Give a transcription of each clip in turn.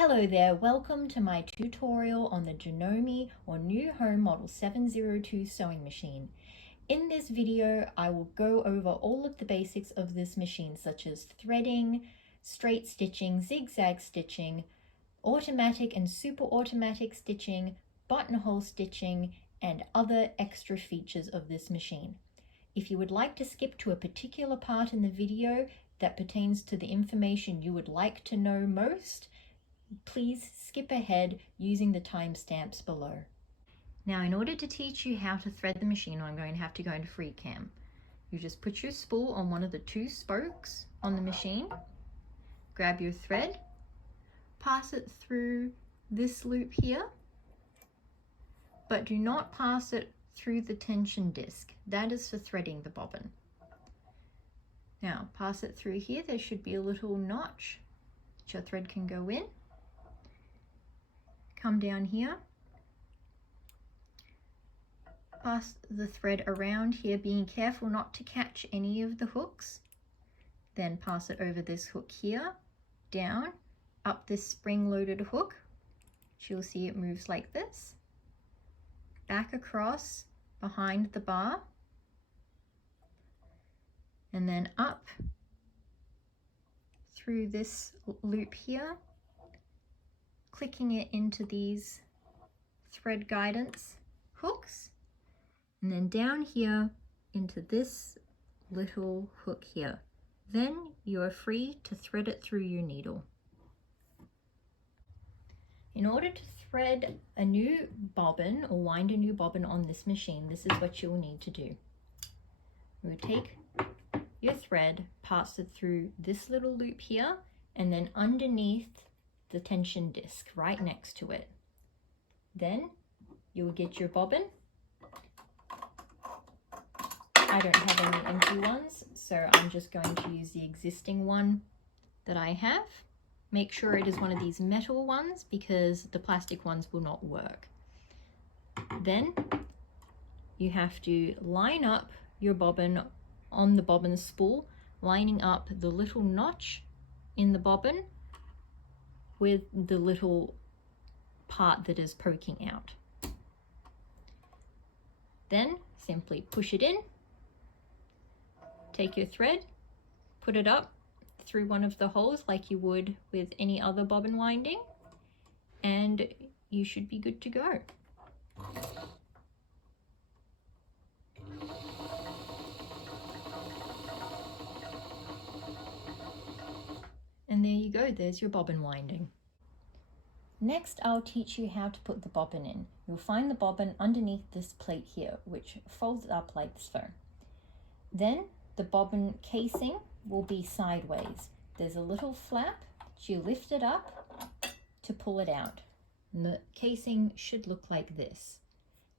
Hello there, welcome to my tutorial on the Janome or New Home Model 702 sewing machine. In this video, I will go over all of the basics of this machine, such as threading, straight stitching, zigzag stitching, automatic and super automatic stitching, buttonhole stitching, and other extra features of this machine. If you would like to skip to a particular part in the video that pertains to the information you would like to know most, please skip ahead using the timestamps below. Now, in order to teach you how to thread the machine, I'm going to have to go into free cam. You just put your spool on one of the two spokes on the machine, grab your thread, pass it through this loop here, but do not pass it through the tension disc. That is for threading the bobbin. Now, pass it through here. There should be a little notch that your thread can go in. Come down here, pass the thread around here, being careful not to catch any of the hooks. Then pass it over this hook here, down, up this spring-loaded hook, which you'll see it moves like this, back across behind the bar, and then up through this loop here, clicking it into these thread guidance hooks, and then down here into this little hook here. Then you are free to thread it through your needle. In order to thread a new bobbin or wind a new bobbin on this machine, this is what you'll need to do. You will take your thread, pass it through this little loop here, and then underneath the tension disc right next to it. Then you'll get your bobbin. I don't have any empty ones, so I'm just going to use the existing one that I have. Make sure it is one of these metal ones because the plastic ones will not work. Then you have to line up your bobbin on the bobbin spool, lining up the little notch in the bobbin with the little part that is poking out. Then simply push it in, take your thread, put it up through one of the holes like you would with any other bobbin winding, and you should be good to go. And there you go, there's your bobbin winding. Next, I'll teach you how to put the bobbin in. You'll find the bobbin underneath this plate here, which folds up like so. Then the bobbin casing will be sideways. There's a little flap that you lift it up to pull it out. And the casing should look like this.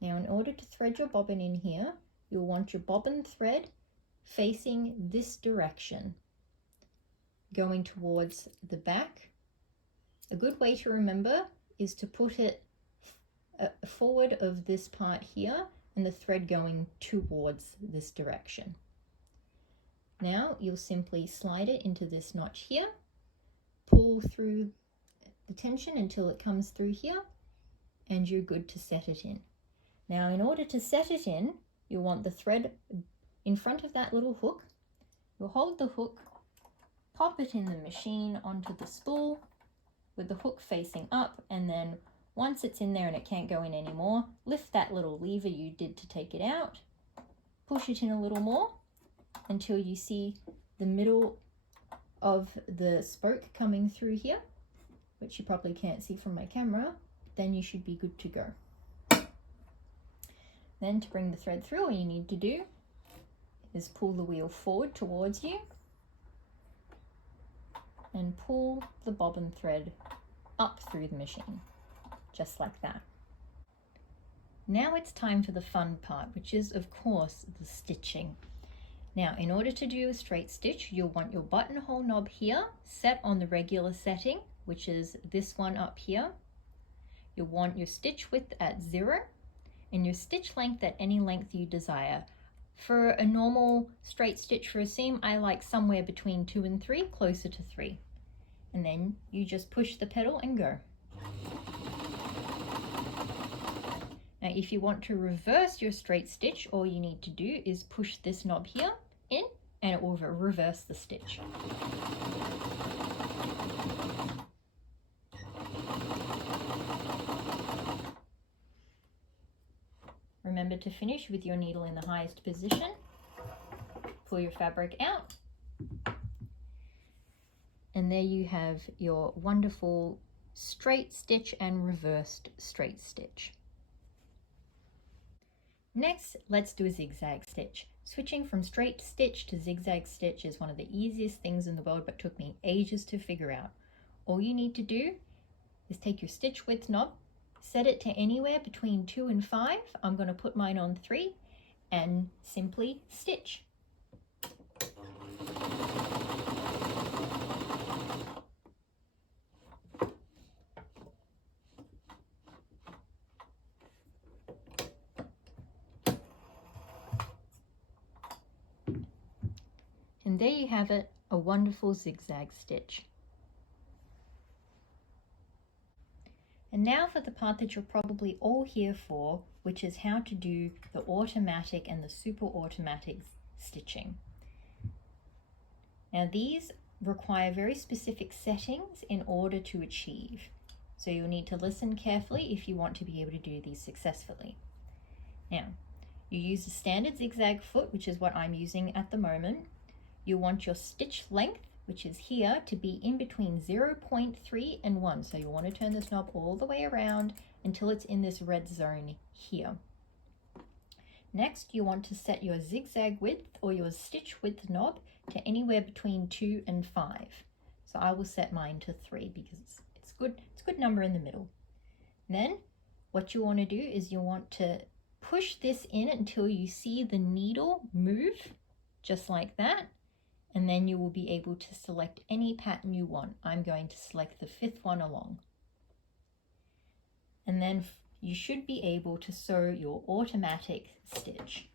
Now, in order to thread your bobbin in here, you'll want your bobbin thread facing this direction, going towards the back. A good way to remember is to put it forward of this part here and the thread going towards this direction. Now you'll simply slide it into this notch here, pull through the tension until it comes through here, and you're good to set it in. Now, in order to set it in, you'll want the thread in front of that little hook. You'll hold the hook, pop it in the machine onto the spool with the hook facing up, and then once it's in there and it can't go in anymore, lift that little lever you did to take it out, push it in a little more until you see the middle of the spoke coming through here, which you probably can't see from my camera. Then you should be good to go. Then to bring the thread through, all you need to do is pull the wheel forward towards you and pull the bobbin thread up through the machine, just like that. Now it's time for the fun part, which is, of course, the stitching. Now, in order to do a straight stitch, you'll want your buttonhole knob here set on the regular setting, which is this one up here. You'll want your stitch width at 0 and your stitch length at any length you desire. For a normal straight stitch for a seam, I like somewhere between 2 and 3, closer to 3. and then you just push the pedal and go. Now if you want to reverse your straight stitch, all you need to do is push this knob here in and it will reverse the stitch. Remember to finish with your needle in the highest position. Pull your fabric out. And there you have your wonderful straight stitch and reversed straight stitch. Next, let's do a zigzag stitch. Switching from straight stitch to zigzag stitch is one of the easiest things in the world, but took me ages to figure out. All you need to do is take your stitch width knob, set it to anywhere between 2 and 5. I'm going to put mine on 3 and simply stitch. And there you have it, a wonderful zigzag stitch. And now for the part that you're probably all here for, which is how to do the automatic and the super automatic stitching. Now these require very specific settings in order to achieve. So you'll need to listen carefully if you want to be able to do these successfully. Now, you use a standard zigzag foot, which is what I'm using at the moment. You want your stitch length, which is here, to be in between 0.3 and 1. So you want to turn this knob all the way around until it's in this red zone here. Next, you want to set your zigzag width or your stitch width knob to anywhere between 2 and 5. So I will set mine to 3 because it's good. It's a good number in the middle. Then what you want to do is you want to push this in until you see the needle move, just like that. And then you will be able to select any pattern you want. I'm going to select the 5th one along. And then you should be able to sew your automatic stitch.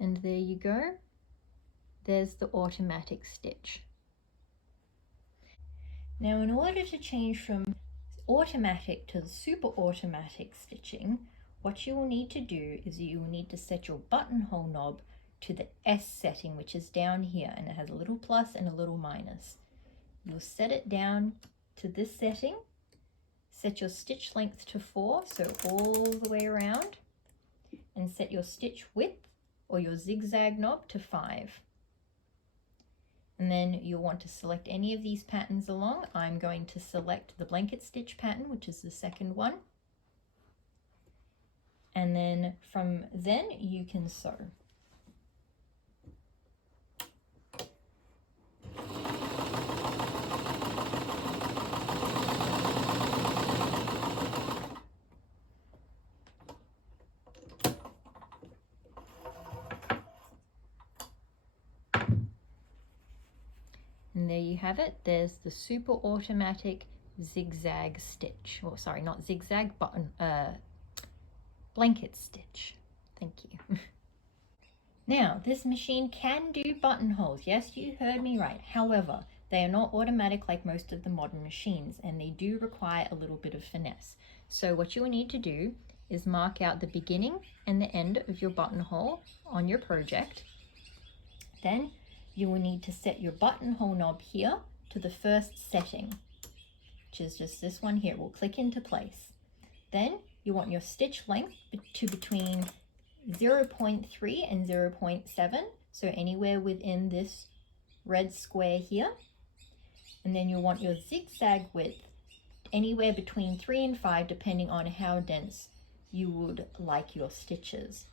And there you go. There's the automatic stitch. Now in order to change from automatic to super automatic stitching, what you will need to do is you will need to set your buttonhole knob to the S setting, which is down here, and it has a little plus and a little minus. You'll set it down to this setting, set your stitch length to 4, so all the way around, and set your stitch width or your zigzag knob to 5. And then you'll want to select any of these patterns along. I'm going to select the blanket stitch pattern, which is the 2nd one. And then from then you can sew. And there you have it. There's the super automatic zigzag stitch. Or sorry, not zigzag, blanket stitch. Thank you. Now, this machine can do buttonholes. Yes, you heard me right. However, they are not automatic like most of the modern machines, and they do require a little bit of finesse. So what you will need to do is mark out the beginning and the end of your buttonhole on your project. Then you will need to set your buttonhole knob here to the 1st setting, which is just this one here. It will click into place. Then you want your stitch length to between 0.3 and 0.7, so anywhere within this red square here. And then you'll want your zigzag width anywhere between 3 and 5, depending on how dense you would like your stitches.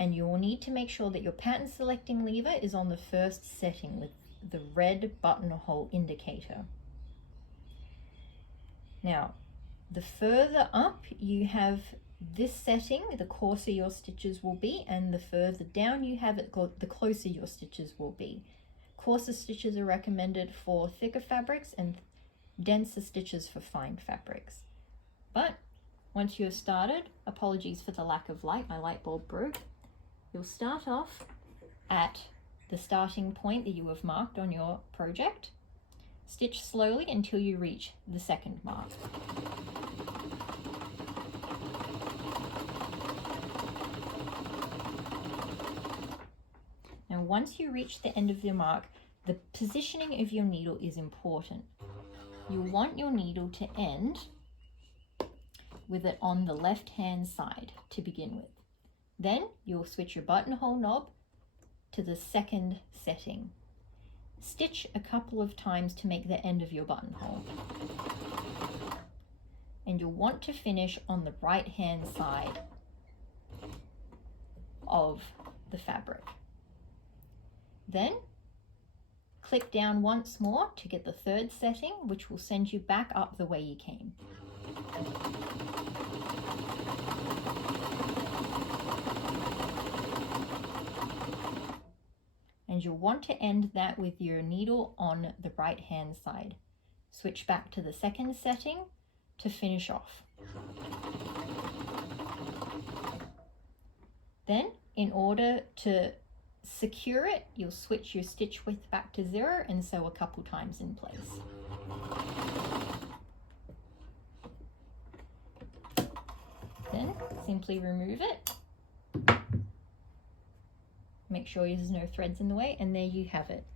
And you will need to make sure that your pattern selecting lever is on the 1st setting with the red buttonhole indicator. Now, the further up you have this setting, the coarser your stitches will be, and the further down you have it, the closer your stitches will be. Coarser stitches are recommended for thicker fabrics and denser stitches for fine fabrics. But once you have started, apologies for the lack of light, my light bulb broke, you'll start off at the starting point that you have marked on your project. Stitch slowly until you reach the second mark. Now once you reach the end of your mark, the positioning of your needle is important. You want your needle to end with it on the left hand side to begin with. Then you'll switch your buttonhole knob to the second setting. Stitch a couple of times to make the end of your buttonhole. And you'll want to finish on the right hand side of the fabric. Then click down once more to get the third setting, which will send you back up the way you came. And you'll want to end that with your needle on the right hand side. Switch back to the second setting to finish off. Then, in order to secure it, you'll switch your stitch width back to 0 and sew a couple times in place. Then simply remove it. Make sure there's no threads in the way, and there you have it.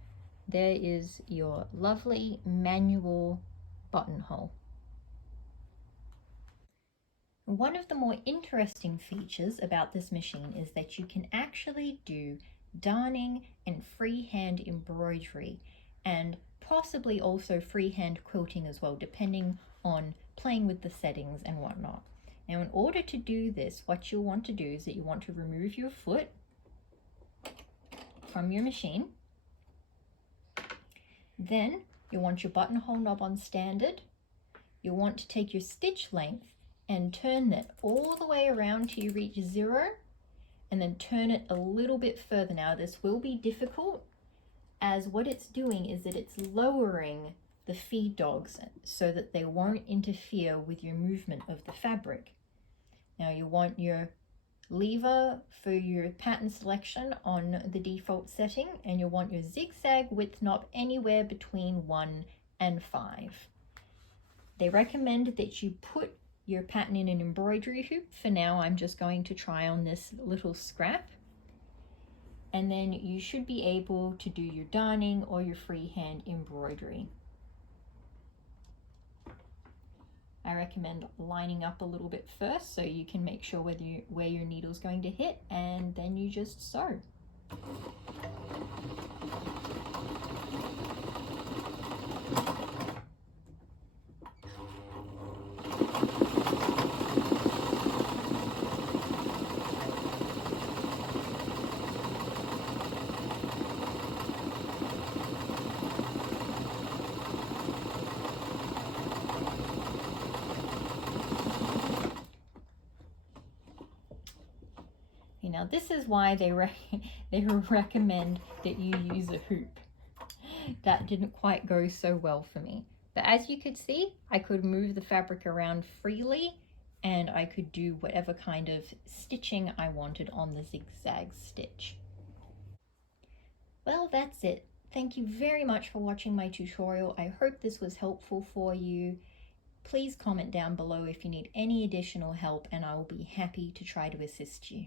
There is your lovely manual buttonhole. One of the more interesting features about this machine is that you can actually do darning and freehand embroidery, and possibly also freehand quilting as well, depending on playing with the settings and whatnot. Now in order to do this, what you'll want to do is that you want to remove your foot from your machine. Then you'll want your buttonhole knob on standard. You'll want to take your stitch length and turn that all the way around till you reach 0, and then turn it a little bit further. Now this will be difficult, as what it's doing is that it's lowering the feed dogs so that they won't interfere with your movement of the fabric. Now you want your lever for your pattern selection on the default setting, and you'll want your zigzag width knob anywhere between 1 and 5. They recommend that you put your pattern in an embroidery hoop. For now, I'm just going to try on this little scrap. And then you should be able to do your darning or your freehand embroidery. I recommend lining up a little bit first so you can make sure where your needle's going to hit, and then you just sew. Now this is why they recommend that you use a hoop. That didn't quite go so well for me. But as you could see, I could move the fabric around freely, and I could do whatever kind of stitching I wanted on the zigzag stitch. Well, that's it. Thank you very much for watching my tutorial. I hope this was helpful for you. Please comment down below if you need any additional help, and I will be happy to try to assist you.